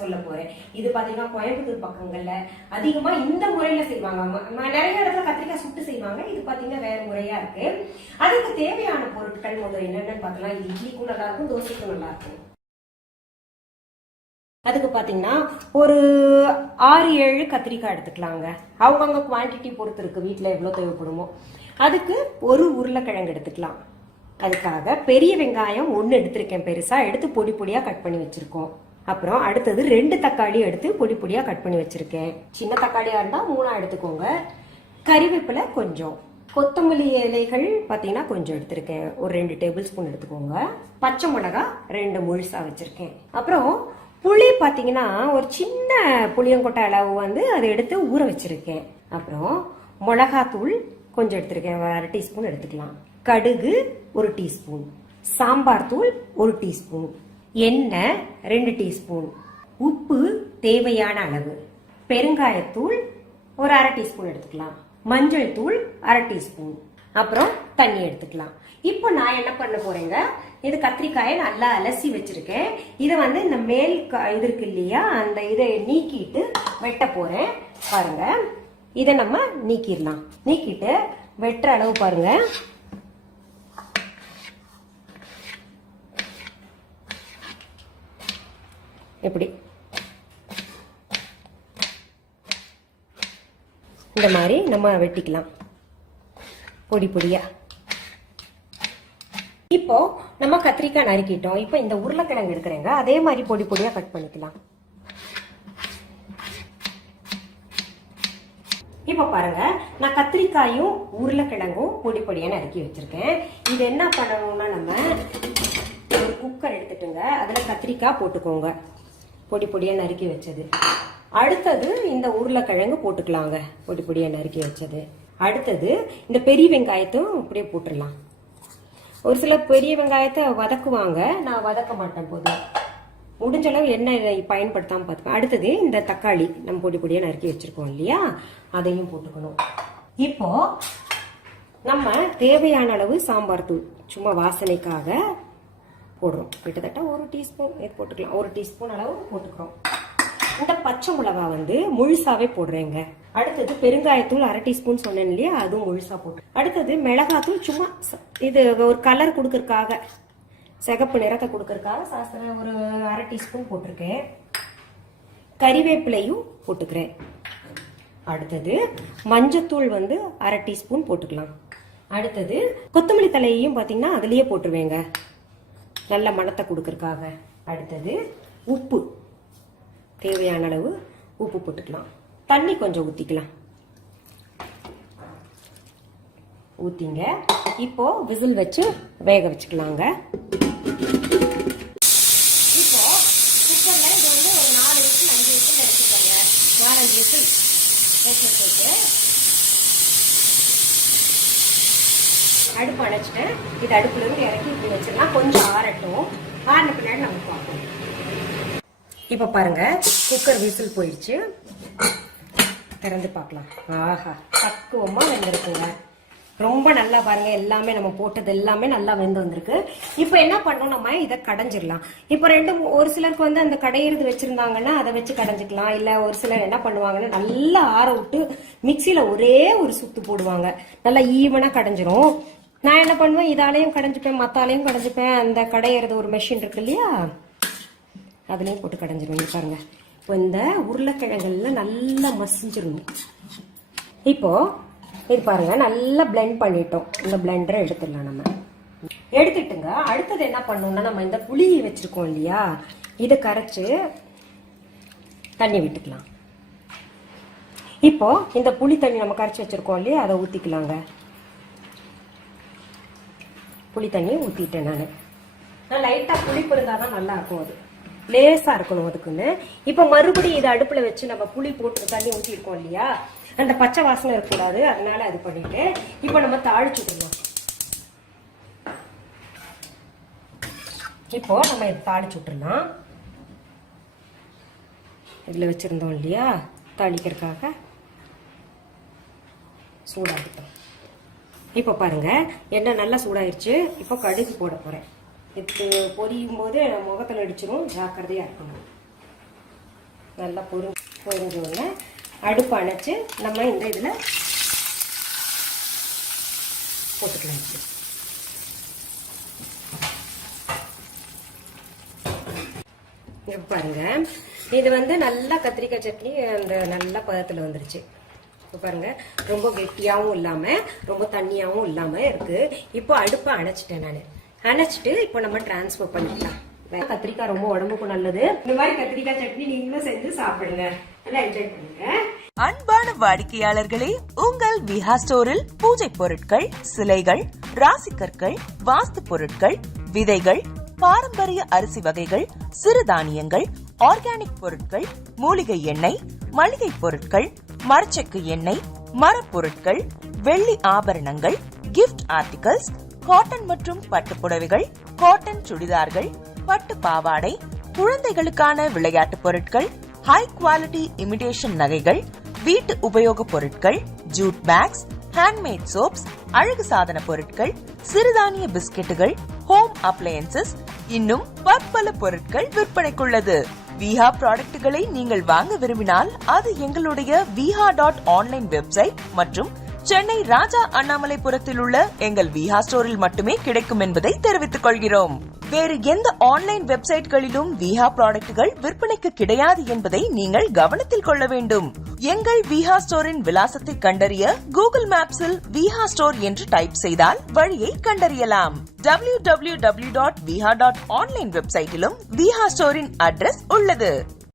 சொல்ல போறேன். இது பாத்தீங்கன்னா கோயம்புத்தூர் பக்கங்கள்ல அதிகமா இந்த முறையில செய்வாங்க. நிறைய இடத்துல கத்திரிக்காய் சுட்டு செய்வாங்க. இது பாத்தீங்கன்னா வேற முறையா இருக்கு. அதுக்கு தேவையான பொருட்கள் முதல்ல என்னென்னு பார்க்கலாம். இது இட்லிக்கும் நல்லா இருக்கும், தோசைக்கும் நல்லா இருக்கும். அதுக்கு பாத்தீங்கன்னா ஒரு 6-7 கத்திரிக்காய் எடுத்துக்கலாங்க. அவங்கவுங்க குவான்டிட்டி பொறுத்து இருக்கு, வீட்டுல எவ்வளவு தேவைப்படுமோ. அதுக்கு ஒரு உருளைக்கிழங்கு எடுத்துக்கலாம். அதுக்காக பெரிய வெங்காயம் 1 எடுத்திருக்கேன், பெருசா எடுத்து பொடி பொடியா கட் பண்ணி வச்சிருக்கோம். அப்புறம் அடுத்தது 2 தக்காளி எடுத்து பொடி பொடியா கட் பண்ணி வச்சிருக்கேன். சின்ன தக்காளியா இருந்தா 3 எடுத்துக்கோங்க. கறிவேப்பிலை கொஞ்சம், கொத்தமல்லி இலைகள் பாத்தீங்கன்னா கொஞ்சம் எடுத்திருக்கேன், ஒரு 2 டேபிள் ஸ்பூன் எடுத்துக்கோங்க. பச்சை மிளகாய் 2 முழுசா வச்சிருக்கேன். அப்புறம் புளி பாத்தீங்கன்னா ஒரு சின்ன புளியங்கொட்டை அளவு வந்து அதை எடுத்து ஊற வச்சிருக்கேன். அப்புறம் மிளகாத்தூள் கொஞ்சம் எடுத்திருக்கேன், ஒரு 1/2 டீஸ்பூன் எடுத்துக்கலாம். கடுகு 1 டீஸ்பூன், சாம்பார் தூள் 1 டீஸ்பூன், எண்ணெய் 2 டீஸ்பூன், உப்பு தேவையான அளவு, பெருங்காயத்தூள் ஒரு 1/2 டீஸ்பூன் எடுத்துக்கலாம், மஞ்சள் தூள் 1/2 டீஸ்பூன், அப்புறம் தண்ணி எடுத்துக்கலாம். இப்போ நான் என்ன பண்ண போறேங்க, இது கத்திரிக்காயை நல்லா அலசி வச்சிருக்கேன். இதை வந்து இந்த மேல் இது இருக்கு இல்லையா, அந்த இதை நீக்கிட்டு வெட்ட போறேன். பாருங்க, இதை நம்ம நீக்கிடலாம். நீக்கிட்டு வெட்டுற அளவு பாருங்க. எப்படி இந்த மாதிரி நம்ம வெட்டிக்கலாம் பொடி பொடியா. இப்போ நம்ம கத்திரிக்காய் நறுக்கிட்டோம். இப்போ இந்த உருளைக்கிழங்கு எடுக்கிறேங்க, அதே மாதிரி பொடி பொடியா கட் பண்ணிக்கலாம். இப்ப பாருங்க, நான் கத்திரிக்காயும் உருளைக்கிழங்கும் பொடி பொடியா நறுக்கி வச்சிருக்கேன். இது என்ன பண்ணணும்னா, நம்ம ஒரு குக்கர் எடுத்துட்டுங்க, அதுல கத்திரிக்காய் போட்டுக்கோங்க, பொடி பொடியா நறுக்கி வச்சது. அடுத்தது இந்த உருளைக்கிழங்கு போட்டுக்கலாங்க, பொடி பொடியா நறுக்கி வச்சது. அடுத்தது இந்த பெரிய வெங்காயத்தையும் அப்படியே போட்டுடலாம். ஒரு சில பெரிய வெங்காயத்தை வதக்குவாங்க, நான் வதக்க மாட்டேன், போதும் முடிஞ்ச அளவு எண்ணெய் பயன்படுத்தாம பார்த்துப்பேன். அடுத்தது இந்த தக்காளி நம்ம பொடி பொடியா நறுக்கி வச்சிருக்கோம் இல்லையா, அதையும் போட்டுக்கணும். இப்போ நம்ம தேவையான அளவு சாம்பார் தூள் சும்மா வாசனைக்காக போடுறோம். கிட்டத்தட்ட 1 டீஸ்பூன் போட்டுக்கலாம், 1 டீஸ்பூன் அளவு போட்டுக்கிறோம். இந்த பச்சை மிளகா வந்து முழுசாவே போடுறேங்க. அடுத்தது பெருங்காயத்தூள் 1/2 டீஸ்பூன் சொன்னேன் இல்லையா, அதுவும் முழுசா போட்டு. அடுத்தது மிளகாத்தூள் சும்மா இது ஒரு கலர் கொடுக்கறதுக்காக, சிகப்பு நிறத்தை கொடுக்கறதுக்காக ஒரு 1/2 டீஸ்பூன் போட்டிருக்கேன். கறிவேப்பிலையும் போட்டுக்கிறேன். அடுத்தது மஞ்சத்தூள் வந்து 1/2 டீஸ்பூன் போட்டுக்கலாம். அடுத்தது கொத்தமல்லி தலையையும் பாத்தீங்கன்னா அதுலயே போட்டுருவேங்க, நல்ல மணத்தை கொடுக்கறதுக்காக. அடுத்தது உப்பு தேவையான அளவு உப்பு போட்டுக்கலாம். தண்ணி கொஞ்சம் ஊத்திக்கலாம். ஊத்திங்க. இப்போ விசில் வச்சு வேக வச்சுக்கலாங்க. இப்போ குக்கர்ல இது வந்து ஒரு 4 விசில் 5 விசில் எடுத்துக்கோங்க. 4-5 விசில் வச்சுட்டு அடுப்பு அணைச்சிட்டு இது அடுப்புல இருந்து இறக்கி இப்படி வச்சிடலாம். கொஞ்சம் ஆறட்டும், ஆறின பின்னாடி நம்ம பார்ப்போம். இப்ப பாருங்க, குக்கர் விசில் போயிடுச்சு, திறந்து பார்க்கலாம். ஆஹா, பக்குவமா வெந்திருக்குங்க, ரொம்ப நல்லா பாருங்க. எல்லாமே நம்ம போட்டது எல்லாமே நல்லா வெந்து வந்திருக்கு. இப்ப என்ன பண்ணணும், நம்ம இதை கடைஞ்சிடலாம். இப்ப ஒரு சிலருக்கு வந்து அந்த கடையிறது வச்சிருந்தாங்கன்னா அதை வச்சு கடைஞ்சிக்கலாம். இல்ல ஒரு சிலர் என்ன பண்ணுவாங்கன்னா நல்லா ஆற விட்டு மிக்சியில ஒரே ஒரு சுத்து போடுவாங்க, நல்லா ஈவனா கடைஞ்சிரும். நான் என்ன பண்ணுவேன், இதாலையும் கடைஞ்சிப்பேன், மத்தாலையும் கடைஞ்சிப்பேன். அந்த கடையிறது ஒரு மெஷின் இருக்கு இல்லையா, அதுலயும் போட்டு கடைஞ்சிருவேன். பாருங்க, இப்போ இந்த உருளைக்கிழங்குல நல்லா மசிஞ்சிடணும். இப்போ இது பாருங்க, நல்லா பிளெண்ட் பண்ணிட்டோம். இந்த பிளெண்டரை எடுத்துடலாம். நம்ம எடுத்துட்டுங்க. அடுத்தது என்ன பண்ணணும்னா, நம்ம இந்த புளி வச்சிருக்கோம் இல்லையா, இதை கரைச்சு தண்ணி விட்டுக்கலாம். இப்போ இந்த புளி தண்ணி நம்ம கரைச்சி வச்சிருக்கோம் இல்லையா, அதை ஊத்திக்கலாங்க. புளி தண்ணி ஊத்திட்டேன். நான் லைட்டா புளிப்பு இருந்தாதான் நல்லா இருக்கும், அது லேசா இருக்கணும் அதுக்குன்னு. இப்ப மறுபடியும் இதை அடுப்புல வச்சு நம்ம புளி போட்டு தண்ணி ஊத்தி இருக்கோம் இல்லையா, அந்த பச்சை வாசனை இருக்கக்கூடாது, அதனால அது பண்ணிட்டு இப்ப நம்ம தாளிச்சுடலாம். இப்போ நம்ம இதை தாளிச்சு விட்டுறலாம். இதுல வச்சிருந்தோம் இல்லையா தாளிக்கிறதுக்காக, சூடாகிட்டோம். இப்போ பாருங்க, எண்ணெய் நல்லா சூடாயிருச்சு. இப்போ கடுகு போட போறேன். இது பொரியும் போது முகத்தில் அடிச்சிடும், ஜாக்கிரதையா இருக்கணும். நல்லா பொரிஞ்ச உடனே அடுப்பு அணைச்சு நம்ம இந்த இதில் போட்டுக்கலாம். பாருங்க, இது வந்து நல்லா கத்திரிக்காய் சட்னி அந்த நல்ல பதத்தில் வந்துருச்சு. பாருங்க, ரொம்ப கெட்டியாகவும் இல்லாம ரொம்ப தண்ணியாகவும் இல்லாம இருக்கு. இப்போ அடுப்பை அணைச்சிட்டேன். நான் அணைச்சிட்டு இப்போ நம்ம டிரான்ஸ்ஃபர் பண்ணிக்கலாம். கத்திரிக்காய் ரொம்ப உடம்புக்கு நல்லது. இந்த மாதிரி கத்திரிக்காய் சட்னி நீங்களும் செஞ்சு சாப்பிடுங்க, நல்லா என்ஜாய் பண்ணுங்க. அன்பான வாடிக்கையாளர்களே, உங்கள் விஹா ஸ்டோரில் பூஜை பொருட்கள், சிலைகள், ராசிக்கற்கள், வாஸ்து பொருட்கள், விதைகள், பாரம்பரிய அரிசி வகைகள், சிறுதானியங்கள், ஆர்கானிக் பொருட்கள், மூலிகை எண்ணெய், மளிகை பொருட்கள், மரச்செக்கு எண்ணெய், மரப்பொருட்கள், வெள்ளி ஆபரணங்கள், கிஃப்ட் ஆர்டிகல்ஸ், காட்டன் மற்றும் பட்டு புடவைகள், காட்டன் சுடிதார்கள், பட்டு பாவாடை, குழந்தைகளுக்கான விளையாட்டு பொருட்கள், ஹை குவாலிட்டி இமிடேஷன் நகைகள், வீட்டு உபயோக பொருட்கள், ஜூட் பேக்ஸ், ஹேண்ட்மேட் சோப்ஸ், அழகு சாதன பொருட்கள், சிறுதானிய பிஸ்கெட்டுகள், ஹோம் அப்ளையன்சஸ், இன்னும் பற்பல பொருட்கள் விற்பனைக்குள்ளது. விஹா ப்ராடக்ட்களை நீங்கள் வாங்க விரும்பினால் அது எங்களுடைய viha.online வெப்சைட் மற்றும் சென்னை ராஜா அண்ணாமலைபுரத்தில் உள்ள எங்கள் விஹா ஸ்டோரில் மட்டுமே கிடைக்கும் என்பதை தெரிவித்துக் கொள்கிறோம். வேறு எந்த ஆன்லைன் வெப்சைட்களிலும் விஹா ப்ராடக்ட்கள் விற்பனைக்கு கிடையாது என்பதை நீங்கள் கவனத்தில் கொள்ள வேண்டும். எங்கள் விஹா ஸ்டோரின் விலாசத்தை கண்டறிய கூகுள் மேப்ஸில் விஹா ஸ்டோர் என்று டைப் செய்தால் வழியை கண்டறியலாம். www.viha.online வெப்சைட்டிலும் விஹா ஸ்டோரின் அட்ரஸ் உள்ளது.